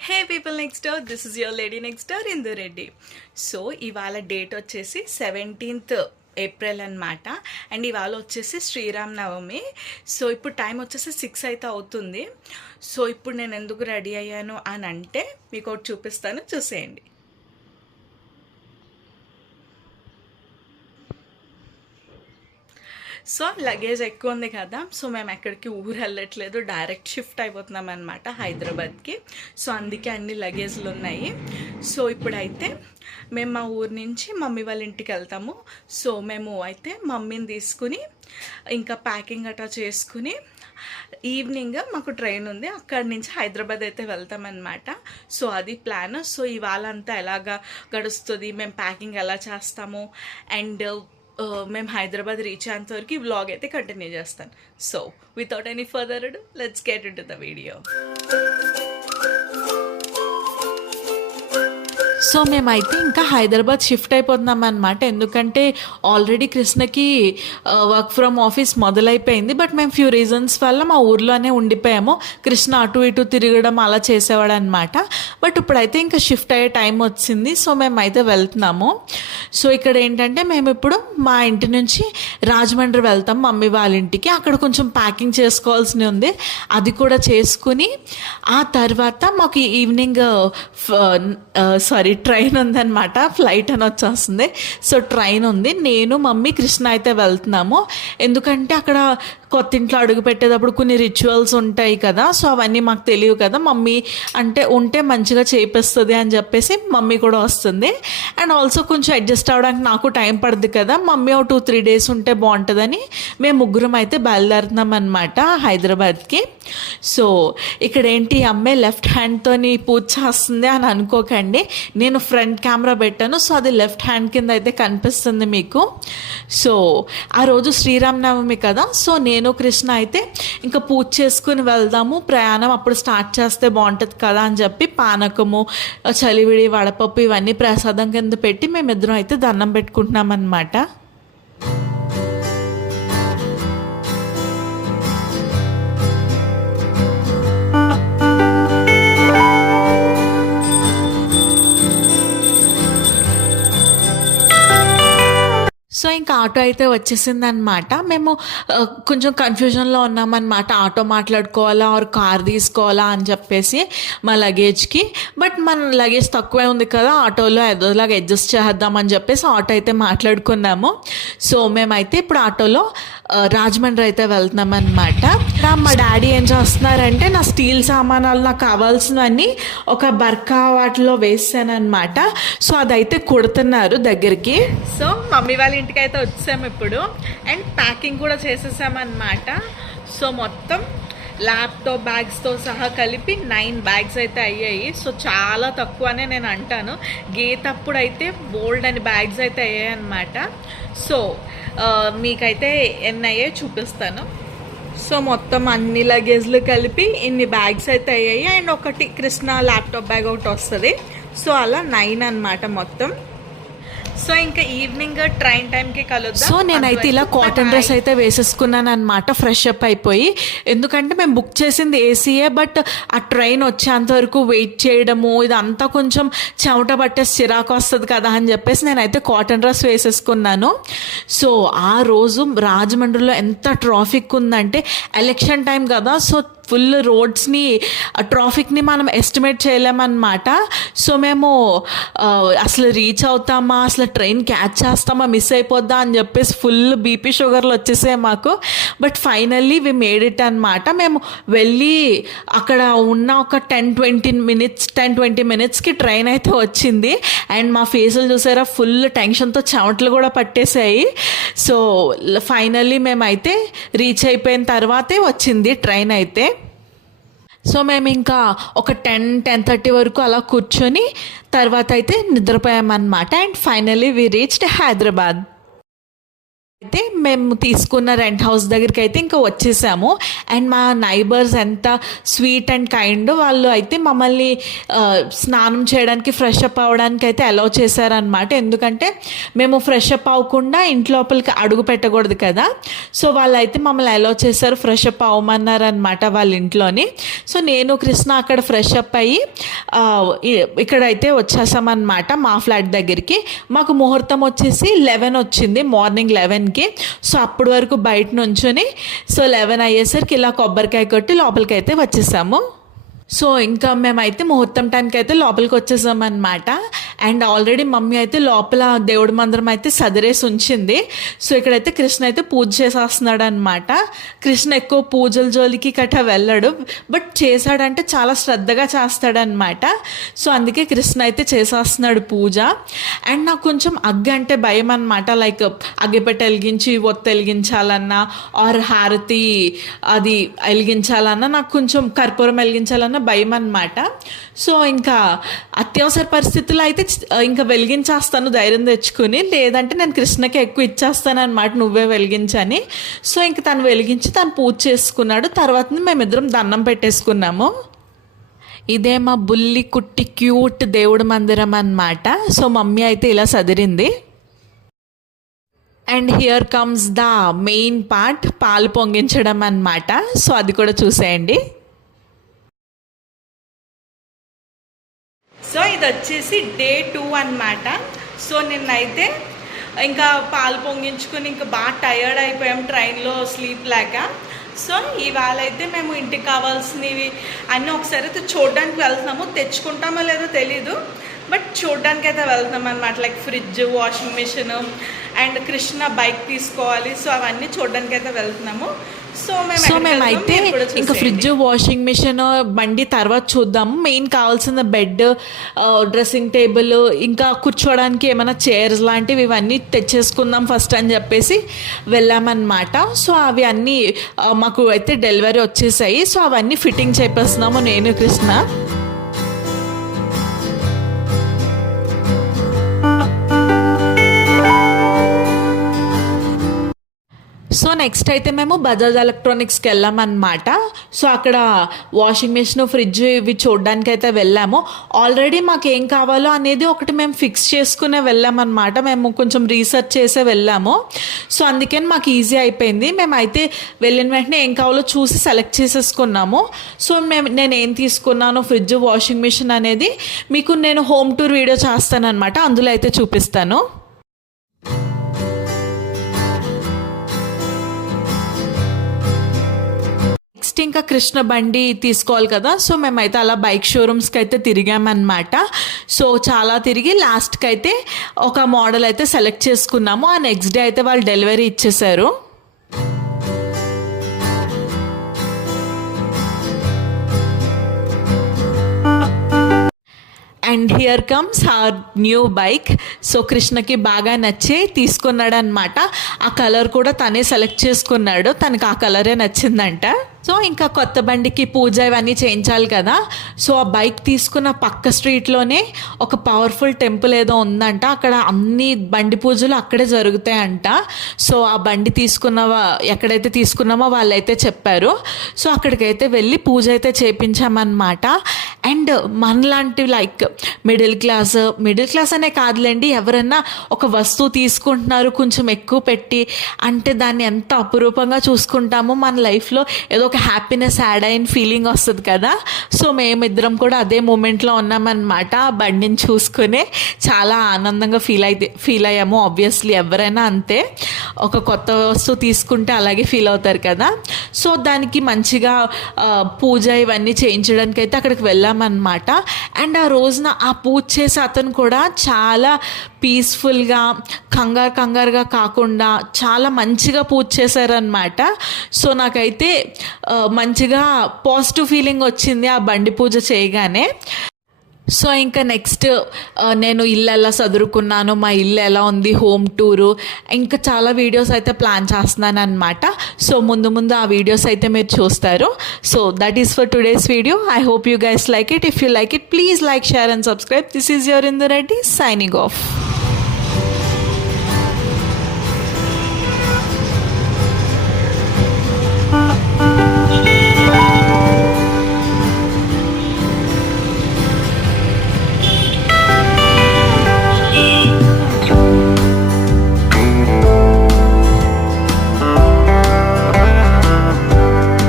Hey people next door, this is your lady next door Indu Reddy. So ఇవాళ date వచ్చేసి 17th April అనమాట. And ఇవాళ వచ్చేసి Sriram Navami. So ఇప్పుడు టైం వచ్చేసి 6 అయితే అవుతుంది. సో ఇప్పుడు నేను ఎందుకు రెడీ అయ్యాను అని అంటే మీకు ఒకటి చూపిస్తాను, చూసేయండి. సో లగేజ్ ఎక్కువ ఉంది కదా, సో మేము ఎక్కడికి ఊరు వెళ్ళట్లేదు, డైరెక్ట్ షిఫ్ట్ అయిపోతున్నాం అనమాట హైదరాబాద్కి. సో అందుకే అన్ని లగేజ్లు ఉన్నాయి. సో ఇప్పుడైతే మేము మా ఊరు నుంచి మమ్మీ వాళ్ళ ఇంటికి వెళ్తాము. సో మేము అయితే మమ్మీని తీసుకుని ఇంకా ప్యాకింగ్ అట్లా చేసుకుని ఈవినింగ్ మాకు ట్రైన్ ఉంది, అక్కడి నుంచి హైదరాబాద్ అయితే వెళ్తామన్నమాట. సో అది ప్లాన్. సో ఇవాళ అంతా ఎలాగా గడుస్తుంది, మేము ప్యాకింగ్ ఎలా చేస్తాము, అండ్ మేము హైదరాబాద్ రీచ్ అయ్యేంత వరకు ఈ వ్లాగ్ అయితే కంటిన్యూ చేస్తాను. So without any further ado, let's get into the video. So మేమైతే ఇంకా హైదరాబాద్ షిఫ్ట్ అయిపోతున్నాం అనమాట. ఎందుకంటే ఆల్రెడీ కృష్ణకి వర్క్ ఫ్రమ్ ఆఫీస్ మొదలైపోయింది, బట్ మేము ఫ్యూ రీజన్స్ వల్ల మా ఊర్లోనే ఉండిపోయాము. కృష్ణ అటు ఇటు తిరగడం అలా చేసేవాడు అనమాట. బట్ ఇప్పుడైతే ఇంకా షిఫ్ట్ అయ్యే టైం వచ్చింది. సో మేమైతే వెళ్తున్నాము. సో ఇక్కడ ఏంటంటే మేము ఇప్పుడు మా ఇంటి నుంచి రాజమండ్రి వెళ్తాం మమ్మీ వాళ్ళ ఇంటికి. అక్కడ కొంచెం ప్యాకింగ్ చేసుకోవాల్సి ఉంది, అది కూడా చేసుకుని ఆ తర్వాత మాకు ఈవినింగ్ ట్రైన్ ఉందన్నమాట. ఫ్లైట్ అని వచ్చేస్తుంది. సో ట్రైన్ ఉంది, నేను మమ్మీ కృష్ణ అయితే వెళ్తున్నాము. ఎందుకంటే అక్కడ కొత్త ఇంట్లో అడుగు పెట్టేటప్పుడు కొన్ని రిచువల్స్ ఉంటాయి కదా, సో అవన్నీ మాకు తెలియవు కదా. మమ్మీ అంటే ఉంటే మంచిగా చేపిస్తుంది అని చెప్పేసి మమ్మీ కూడా వస్తుంది. అండ్ ఆల్సో కొంచెం అడ్జస్ట్ అవ్వడానికి నాకు టైం పడుతుంది కదా, మమ్మీ ఒక 2-3 days ఉంటే బాగుంటుందని మేము ముగ్గురం అయితే బయలుదేరుతున్నాం అనమాట హైదరాబాద్కి. సో ఇక్కడ ఏంటి, అమ్మాయి లెఫ్ట్ హ్యాండ్తోని పూజ చేస్తుంది అని అనుకోకండి, నేను ఫ్రంట్ కెమెరా పెట్టాను. సో అది లెఫ్ట్ హ్యాండ్ కింద అయితే కనిపిస్తుంది మీకు. సో ఆ రోజు శ్రీరామనవమి కదా, సో నేను కృష్ణ అయితే ఇంకా పూజ చేసుకుని వెళ్దాము, ప్రయాణం అప్పుడు స్టార్ట్ చేస్తే బాగుంటుంది కదా అని చెప్పి పానకము, చలివిడి, వడపప్పు ఇవన్నీ ప్రసాదం కింద పెట్టి మేమిద్దరం అయితే దండం పెట్టుకుంటున్నాం అన్నమాట. సో ఇంకా ఆటో అయితే వచ్చేసింది అనమాట. మేము కొంచెం కన్ఫ్యూజన్లో ఉన్నామన్నమాట, ఆటో మాట్లాడుకోవాలా ఆర్ కార్ తీసుకోవాలా అని చెప్పేసి మా లగేజ్కి. బట్ మన లగేజ్ తక్కువే ఉంది కదా, ఆటోలో ఏదోలాగా అడ్జస్ట్ చేద్దామని చెప్పేసి ఆటో అయితే మాట్లాడుకున్నాము. సో మేమైతే ఇప్పుడు ఆటోలో రాజమండ్రి అయితే వెళ్తున్నాం అనమాట. మా డాడీ ఏం చేస్తున్నారంటే నా స్టీల్ సామానాలు నాకు కావాల్సినవన్నీ ఒక బర్కా వాటిలో వేసానమాట. సో అదైతే కుడుతున్నారు దగ్గరికి. సో మమ్మీ వాళ్ళ ఇంటికి అయితే వచ్చాము ఇప్పుడు, అండ్ ప్యాకింగ్ కూడా చేసేసామన్నమాట. సో మొత్తం ల్యాప్టాప్ బ్యాగ్స్తో సహా కలిపి 9 bags అయితే అయ్యాయి. సో చాలా తక్కువనే నేను అంటాను, గీతప్పుడు అయితే బోల్డ్ అని బ్యాగ్స్ అయితే అయ్యాయి అనమాట. సో మీకైతే ఎన్ని అయ్యాయో చూపిస్తాను. సో మొత్తం అన్ని లగేజ్లు కలిపి ఇన్ని బ్యాగ్స్ అయితే అయ్యాయి, అండ్ ఒకటి కృష్ణ ల్యాప్టాప్ బ్యాగ్ ఒకటి వస్తుంది. సో అలా 9 అనమాట మొత్తం. సో ఇంకా ఈవినింగ్ ట్రైన్ టైంకి కలుద్దాం. సో నేనైతే ఇలా కాటన్ డ్రెస్ అయితే వేసేసుకున్నాను అనమాట, ఫ్రెష్ అప్ అయిపోయి. ఎందుకంటే మేము బుక్ చేసింది ఏసీయే, బట్ ఆ ట్రైన్ వచ్చేంత వరకు వెయిట్ చేయడము ఇదంతా కొంచెం చెమట పట్టే చిరాకు వస్తుంది కదా అని చెప్పేసి నేనైతే కాటన్ డ్రెస్ వేసేసుకున్నాను. సో ఆ రోజు రాజమండ్రిలో ఎంత ట్రాఫిక్ ఉందంటే, ఎలక్షన్ టైం కదా, సో ఫుల్ రోడ్స్ని ట్రాఫిక్ని మనం ఎస్టిమేట్ చేయలేమన్నమాట. సో మేము అసలు రీచ్ అవుతామా, అసలు ట్రైన్ క్యాచ్ చేస్తామా, మిస్ అయిపోద్దా అని చెప్పేసి ఫుల్ బీపీ షుగర్లు వచ్చేసాయి మాకు. But finally we made it అనమాట. మేము వెళ్ళి అక్కడ ఉన్న ఒక 10-20 minutesకి ట్రైన్ అయితే వచ్చింది. అండ్ మా ఫేసులు చూసారా, ఫుల్ టెన్షన్తో చెమటలు కూడా పట్టేశాయి. సో ఫైనల్లీ మేమైతే రీచ్ అయిపోయిన తర్వాతే వచ్చింది ట్రైన్ అయితే. సో మేము ఇంకా ఒక 10-10:30 వరకు అలా కూర్చొని తర్వాత అయితే నిద్రపోయామన్నమాట. And finally we reached Hyderabad. అయితే మేము తీసుకున్న రెంట్ హౌస్ దగ్గరికి అయితే ఇంకా వచ్చేసాము. అండ్ మా నైబర్స్ ఎంత స్వీట్ అండ్ కైండ్, వాళ్ళు అయితే మమ్మల్ని స్నానం చేయడానికి ఫ్రెష్ అప్ అవ్వడానికి అయితే అలౌ చేశారనమాట. ఎందుకంటే మేము ఫ్రెష్ అప్ అవ్వకుండా ఇంట్లోపలికి అడుగు పెట్టకూడదు కదా. సో వాళ్ళు అయితే మమ్మల్ని అలౌ చేశారు, ఫ్రెష్ అప్ అవ్వమన్నారు అనమాట వాళ్ళ ఇంట్లోని. సో నేను కృష్ణ అక్కడ ఫ్రెష్ అప్ అయ్యి ఇక్కడైతే వచ్చేసామన్నమాట మా ఫ్లాట్ దగ్గరికి. మాకు ముహూర్తం వచ్చేసి 11 వచ్చింది, మార్నింగ్ 11కి. సో అప్పటి వరకు బయట నుంచుని సో 11 అయ్యేసరికి ఇలా కొబ్బరికాయ కొట్టి లోపలికి అయితే వచ్చేసాము. సో ఇంకా మేమైతే ముహూర్తం టైంకి అయితే లోపలికి వచ్చేసామన్నమాట. అండ్ ఆల్రెడీ మమ్మీ అయితే లోపల దేవుడి మందిరం అయితే సదిరేసి ఉంచింది. సో ఇక్కడైతే కృష్ణ అయితే పూజ చేసేస్తున్నాడు అనమాట. కృష్ణ ఎక్కువ పూజల జోలికి కట్ట వెళ్ళాడు, బట్ చేశాడంటే చాలా శ్రద్ధగా చేస్తాడనమాట. సో అందుకే కృష్ణ అయితే చేసేస్తున్నాడు పూజ. అండ్ నాకు కొంచెం అగ్గి అంటే భయం అనమాట. లైక్ అగ్గిపెట్ట వెలిగించి ఒత్తి వెలిగించాలన్నా ఆర్ హారతి అది వెలిగించాలన్నా, నాకు కొంచెం కర్పూరం వెలిగించాలన్నా భయం అనమాట. సో ఇంకా అత్యవసర పరిస్థితుల్లో అయితే ఇంకా వెలిగించేస్తాను ధైర్యం తెచ్చుకుని, లేదంటే నేను కృష్ణకి ఎక్కువ ఇచ్చేస్తాను అనమాట, నువ్వే వెలిగించని. సో ఇంక తను వెలిగించి తను పూజ చేసుకున్నాడు. తర్వాత మేమిద్దరం దండం పెట్టేసుకున్నాము. ఇదే మా బుల్లి కుట్టి క్యూట్ దేవుడి మందిరం అన్నమాట. సో మమ్మీ అయితే ఇలా సదిరింది. And here comes the main part, పాలు పొంగించడం అన్నమాట. సో అది కూడా చూసేయండి. సో ఇది వచ్చేసి డే 2 అన్నమాట. సో నిన్నైతే ఇంకా పాలు పొంగించుకుని ఇంకా బాగా టయర్డ్ అయిపోయాం ట్రైన్లో స్లీప్ లేక. సో ఇవాళ అయితే మేము ఇంటికి కావాల్సినవి అన్నీ ఒకసారి అయితే చూడడానికి వెళ్తున్నాము. తెచ్చుకుంటామో లేదో తెలీదు, బట్ చూడడానికి అయితే వెళ్తున్నాం అనమాట. Like fridge, washing machine and Krishna bike తీసుకోవాలి. సో అవన్నీ చూడడానికి అయితే వెళ్తున్నాము. సో మేమైతే ఇంకా ఫ్రిడ్జ్, వాషింగ్ మిషన్, బండి తర్వాత చూద్దాము. మెయిన్ కావాల్సిన బెడ్, డ్రెస్సింగ్ టేబుల్, ఇంకా కూర్చోవడానికి ఏమైనా చైర్స్ లాంటివి ఇవన్నీ తెచ్చేసుకుందాం ఫస్ట్ అని చెప్పేసి వెళ్ళామన్నమాట. సో అవి అన్నీ మాకు అయితే డెలివరీ వచ్చేసాయి. సో అవన్నీ ఫిట్టింగ్ చేపిస్తున్నాము నేను కృష్ణ. సో నెక్స్ట్ అయితే మేము బజాజ్ ఎలక్ట్రానిక్స్కి వెళ్ళామన్నమాట. సో అక్కడ వాషింగ్ మిషన్, ఫ్రిడ్జ్ ఇవి చూడడానికి అయితే వెళ్ళాము. ఆల్రెడీ మాకు ఏం కావాలో అనేది ఒకటి మేము ఫిక్స్ చేసుకునే వెళ్ళామన్నమాట. మేము కొంచెం రీసెర్చ్ చేసే వెళ్ళాము. సో అందుకని మాకు ఈజీ అయిపోయింది. మేమైతే వెళ్ళిన వెంటనే ఏం కావాలో చూసి సెలెక్ట్ చేసేసుకున్నాము. సో నేను ఏం తీసుకున్నాను, ఫ్రిడ్జ్, వాషింగ్ మిషన్ అనేది మీకు నేను హోమ్ టూర్ వీడియో చేస్తానన్నమాట, అందులో అయితే చూపిస్తాను. నెక్స్ట్ ఇంకా కృష్ణ బండి తీసుకోవాలి కదా. సో మేమైతే అలా బైక్ షోరూమ్స్కి అయితే తిరిగామన్నమాట. సో చాలా తిరిగి లాస్ట్కి అయితే ఒక మోడల్ అయితే సెలెక్ట్ చేసుకున్నాము. ఆ నెక్స్ట్ డే అయితే వాళ్ళు డెలివరీ ఇచ్చేశారు. And here comes our new bike. So కృష్ణకి బాగా నచ్చి తీసుకున్నాడు అనమాట. ఆ కలర్ కూడా తనే సెలెక్ట్ చేసుకున్నాడు, తనకు ఆ కలరే నచ్చిందంట. సో ఇంకా కొత్త బండికి పూజ ఇవన్నీ చేయించాలి కదా. సో ఆ బైక్ తీసుకున్న పక్క స్ట్రీట్లోనే ఒక పవర్ఫుల్ టెంపుల్ ఏదో ఉందంట. అక్కడ అన్ని బండి పూజలు అక్కడే జరుగుతాయంట. సో ఆ బండి ఎక్కడైతే తీసుకున్నామో వాళ్ళైతే చెప్పారు. సో అక్కడికైతే వెళ్ళి పూజ అయితే చేయించామన్నమాట. అండ్ మనలాంటి లైక్ మిడిల్ క్లాస్ అనే కాదులేండి, ఎవరన్నా ఒక వస్తువు తీసుకుంటున్నారు కొంచెం ఎక్కువ పెట్టి అంటే దాన్ని ఎంత అపురూపంగా చూసుకుంటామో, మన లైఫ్లో ఏదో ఒక హ్యాపీనెస్ యాడ్ అయిన ఫీలింగ్ వస్తుంది కదా. సో మేమిద్దరం కూడా అదే మూమెంట్లో ఉన్నామన్నమాట. ఆ బండిని చూసుకునే చాలా ఆనందంగా ఫీల్ అయ్యాము. ఆబ్వియస్లీ ఎవరైనా అంతే, ఒక కొత్త వస్తువు తీసుకుంటే అలాగే ఫీల్ అవుతారు కదా. సో దానికి మంచిగా పూజ ఇవన్నీ చేయించడానికి అయితే అక్కడికి వెళ్ళామన్నమాట. అండ్ ఆ రోజున ఆ పూజ చేసే అతను కూడా చాలా పీస్ఫుల్గా, కంగారుగా కాకుండా చాలా మంచిగా పూజ చేశారనమాట. సో నాకైతే మంచిగా పాజిటివ్ ఫీలింగ్ వచ్చింది ఆ బండి పూజ చేయగానే. సో ఇంకా నెక్స్ట్ నేను ఇల్లు ఎలా చదువుకున్నాను, మా ఇల్లు ఎలా ఉంది, హోమ్ టూరు, ఇంకా చాలా వీడియోస్ అయితే ప్లాన్ చేస్తున్నాను అనమాట. సో ముందు ఆ వీడియోస్ అయితే మీరు చూస్తారు. So that is for today's video. I hope you guys like it. If you like it, please like, share and subscribe. This is your Indu Reddy signing off.